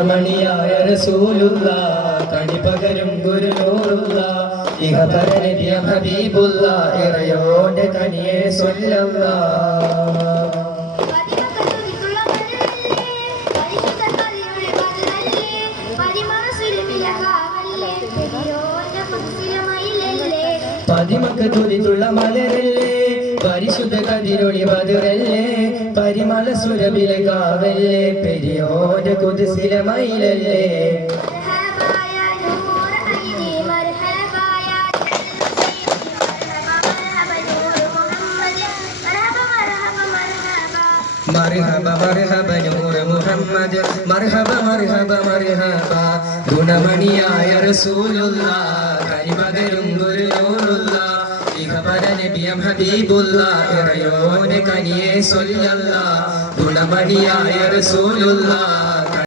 ഗുണമണിയായ റസൂലുള്ള കണിപകരും ഗുരുനൂറുള്ള ഇഹപരനബിയ ഹബീബുള്ള ഇറയോന്റെ കനിയെ സ്വല്ലല്ലാഹ് പതിമക്ക് തുരിതുള്ള മലരല്ലേ പരിശുദ്ധ കതിരൊളി ബദറല്ലേ പരിമള സുരഭിലെ കാവല്ലേ പെരിയോന്റെ കുതിസില മയിലല്ലേ മർഹബ മർഹബ നൂർ മുഹമ്മദ് മർഹബ മർഹബ മർഹബ ഗുണമണിയായ റസൂലുള്ളാഹ് കനിപകരും ഗുരുനൂറുള്ളാഹ് ഇഹപരനബിയ ഹബീബുള്ളാഹ് ഇറയോന്റെ കനിയെ സ്വല്ലല്ലാഹ് ഗുണമണിയായ റസൂലുള്ളാഹ്